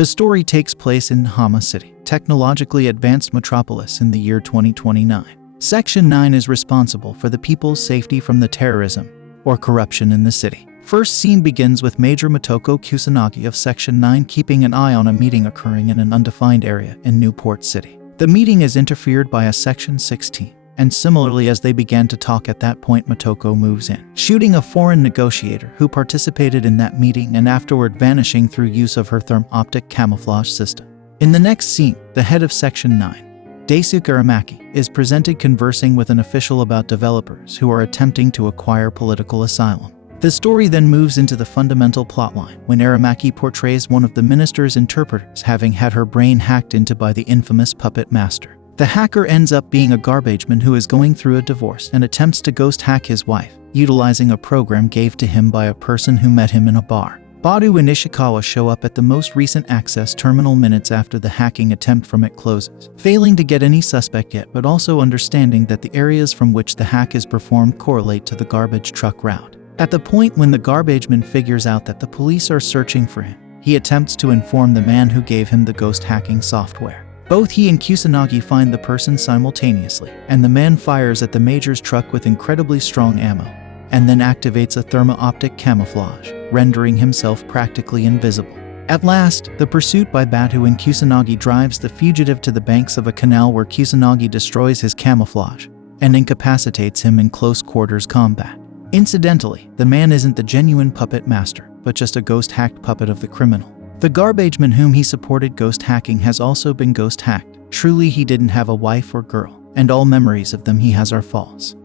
The story takes place in Hama City, technologically advanced metropolis in the year 2029. Section 9 is responsible for the people's safety from the terrorism or corruption in the city. First scene begins with Major Motoko Kusanagi of Section 9 keeping an eye on a meeting occurring in an undefined area in Newport City. The meeting is interfered by a Section 16, and similarly as they began to talk at that point Motoko moves in, shooting a foreign negotiator who participated in that meeting and afterward vanishing through use of her therm-optic camouflage system. In the next scene, the head of Section 9, Daisuke Aramaki, is presented conversing with an official about developers who are attempting to acquire political asylum. The story then moves into the fundamental plotline when Aramaki portrays one of the minister's interpreters having had her brain hacked into by the infamous puppet master. The hacker ends up being a garbageman who is going through a divorce and attempts to ghost hack his wife, utilizing a program gave to him by a person who met him in a bar. Badu and Ishikawa show up at the most recent access terminal minutes after the hacking attempt from it closes, failing to get any suspect yet but also understanding that the areas from which the hack is performed correlate to the garbage truck route. At the point when the garbageman figures out that the police are searching for him, he attempts to inform the man who gave him the ghost hacking software. Both he and Kusanagi find the person simultaneously, and the man fires at the major's truck with incredibly strong ammo, and then activates a thermo-optic camouflage, rendering himself practically invisible. At last, the pursuit by Batu and Kusanagi drives the fugitive to the banks of a canal where Kusanagi destroys his camouflage and incapacitates him in close quarters combat. Incidentally, the man isn't the genuine puppet master, but just a ghost-hacked puppet of the criminal. The garbageman whom he supported ghost hacking has also been ghost hacked. Truly he didn't have a wife or girl, and all memories of them he has are false.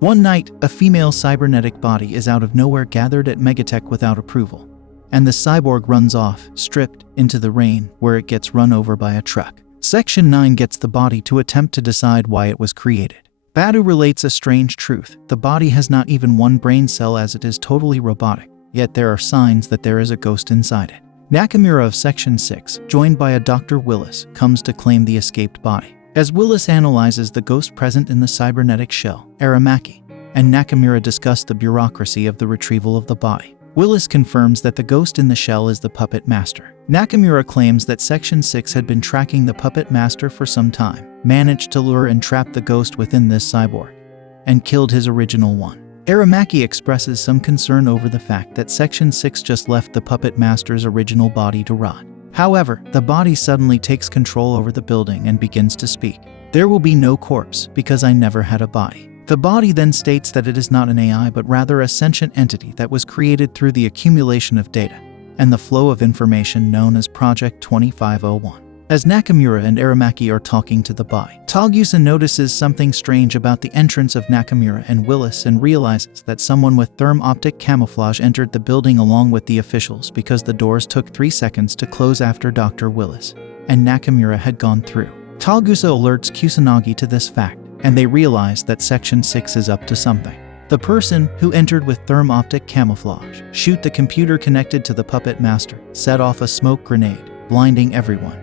One night, a female cybernetic body is out of nowhere gathered at Megatech without approval, and the cyborg runs off, stripped, into the rain, where it gets run over by a truck. Section 9 gets the body to attempt to decide why it was created. Badu relates a strange truth. The body has not even one brain cell as it is totally robotic, yet there are signs that there is a ghost inside it. Nakamura of Section 6, joined by a Dr. Willis, comes to claim the escaped body. As Willis analyzes the ghost present in the cybernetic shell, Aramaki and Nakamura discuss the bureaucracy of the retrieval of the body. Willis confirms that the ghost in the shell is the puppet master. Nakamura claims that Section 6 had been tracking the puppet master for some time, managed to lure and trap the ghost within this cyborg, and killed his original one. Aramaki expresses some concern over the fact that Section 6 just left the puppet master's original body to rot. However, the body suddenly takes control over the building and begins to speak. "There will be no corpse, because I never had a body." The body then states that it is not an AI but rather a sentient entity that was created through the accumulation of data and the flow of information known as Project 2501. As Nakamura and Aramaki are talking to the body, Tagusa notices something strange about the entrance of Nakamura and Willis and realizes that someone with therm-optic camouflage entered the building along with the officials because the doors took 3 seconds to close after Dr. Willis and Nakamura had gone through. Tagusa alerts Kusanagi to this fact, and they realize that Section 6 is up to something. The person, who entered with therm-optic camouflage, shoot the computer connected to the puppet master, set off a smoke grenade, blinding everyone,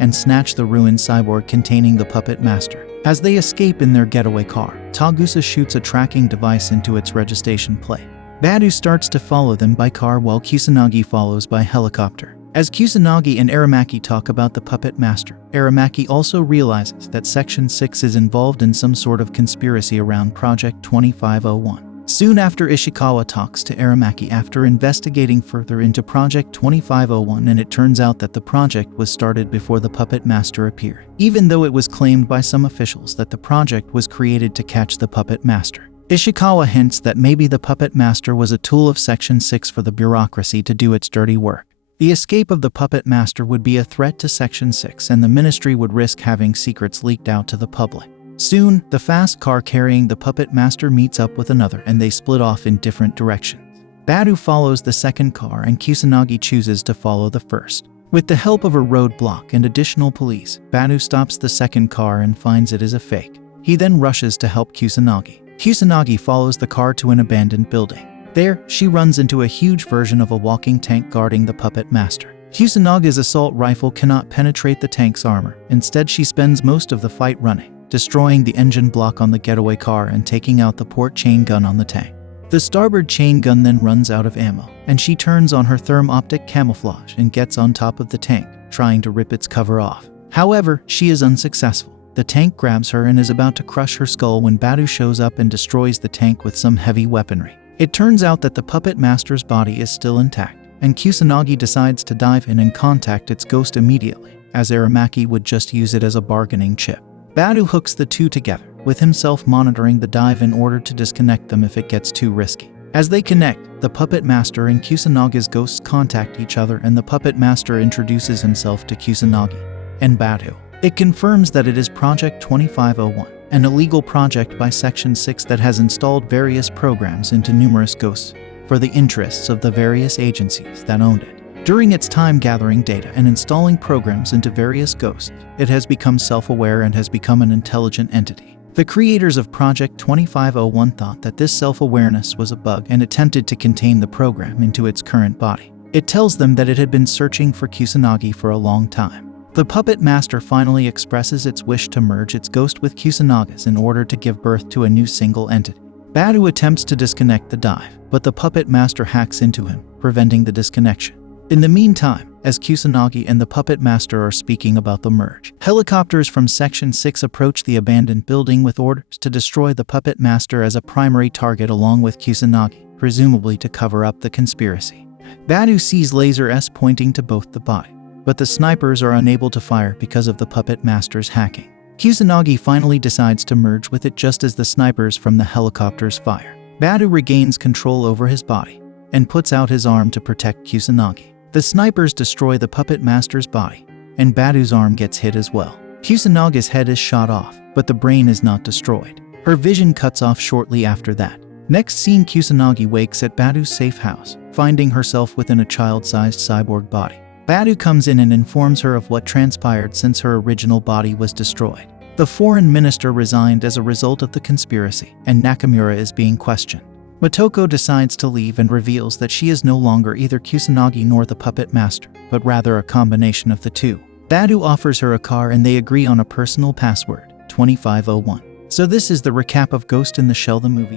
and snatch the ruined cyborg containing the puppet master. As they escape in their getaway car, Tagusa shoots a tracking device into its registration plate. Badu starts to follow them by car while Kusanagi follows by helicopter. As Kusanagi and Aramaki talk about the puppet master, Aramaki also realizes that Section 6 is involved in some sort of conspiracy around Project 2501. Soon after, Ishikawa talks to Aramaki after investigating further into Project 2501, and it turns out that the project was started before the puppet master appeared, even though it was claimed by some officials that the project was created to catch the puppet master. Ishikawa hints that maybe the puppet master was a tool of Section 6 for the bureaucracy to do its dirty work. The escape of the puppet master would be a threat to Section 6, and the ministry would risk having secrets leaked out to the public. Soon, the fast car carrying the puppet master meets up with another, and they split off in different directions. Badu follows the second car, and Kusanagi chooses to follow the first. With the help of a roadblock and additional police, Badu stops the second car and finds it is a fake. He then rushes to help Kusanagi. Kusanagi follows the car to an abandoned building. There, she runs into a huge version of a walking tank guarding the puppet master. Kusanaga's assault rifle cannot penetrate the tank's armor. Instead, she spends most of the fight running, destroying the engine block on the getaway car and taking out the port chain gun on the tank. The starboard chain gun then runs out of ammo, and she turns on her therm-optic camouflage and gets on top of the tank, trying to rip its cover off. However, she is unsuccessful. The tank grabs her and is about to crush her skull when Badu shows up and destroys the tank with some heavy weaponry. It turns out that the puppet master's body is still intact, and Kusanagi decides to dive in and contact its ghost immediately, as Aramaki would just use it as a bargaining chip. Badu hooks the two together, with himself monitoring the dive in order to disconnect them if it gets too risky. As they connect, the puppet master and Kusanaga's ghosts contact each other, and the puppet master introduces himself to Kusanagi and Badu. It confirms that it is Project 2501, an illegal project by Section 6 that has installed various programs into numerous ghosts for the interests of the various agencies that owned it. During its time gathering data and installing programs into various ghosts, it has become self-aware and has become an intelligent entity. The creators of Project 2501 thought that this self-awareness was a bug and attempted to contain the program into its current body. It tells them that it had been searching for Kusanagi for a long time. The puppet master finally expresses its wish to merge its ghost with Kusanaga's in order to give birth to a new single entity. Badu attempts to disconnect the dive, but the puppet master hacks into him, preventing the disconnection. In the meantime, as Kusanagi and the puppet master are speaking about the merge, helicopters from Section 6 approach the abandoned building with orders to destroy the puppet master as a primary target along with Kusanagi, presumably to cover up the conspiracy. Badu sees lasers pointing to both the body, but the snipers are unable to fire because of the puppet master's hacking. Kusanagi finally decides to merge with it just as the snipers from the helicopters fire. Badu regains control over his body and puts out his arm to protect Kusanagi. The snipers destroy the puppet master's body, and Badu's arm gets hit as well. Kusanaga's head is shot off, but the brain is not destroyed. Her vision cuts off shortly after that. Next scene, Kusanagi wakes at Badu's safe house, finding herself within a child-sized cyborg body. Badu comes in and informs her of what transpired since her original body was destroyed. The foreign minister resigned as a result of the conspiracy, and Nakamura is being questioned. Motoko decides to leave and reveals that she is no longer either Kusanagi nor the puppet master, but rather a combination of the two. Badu offers her a car and they agree on a personal password, 2501. So this is the recap of Ghost in the Shell the movie.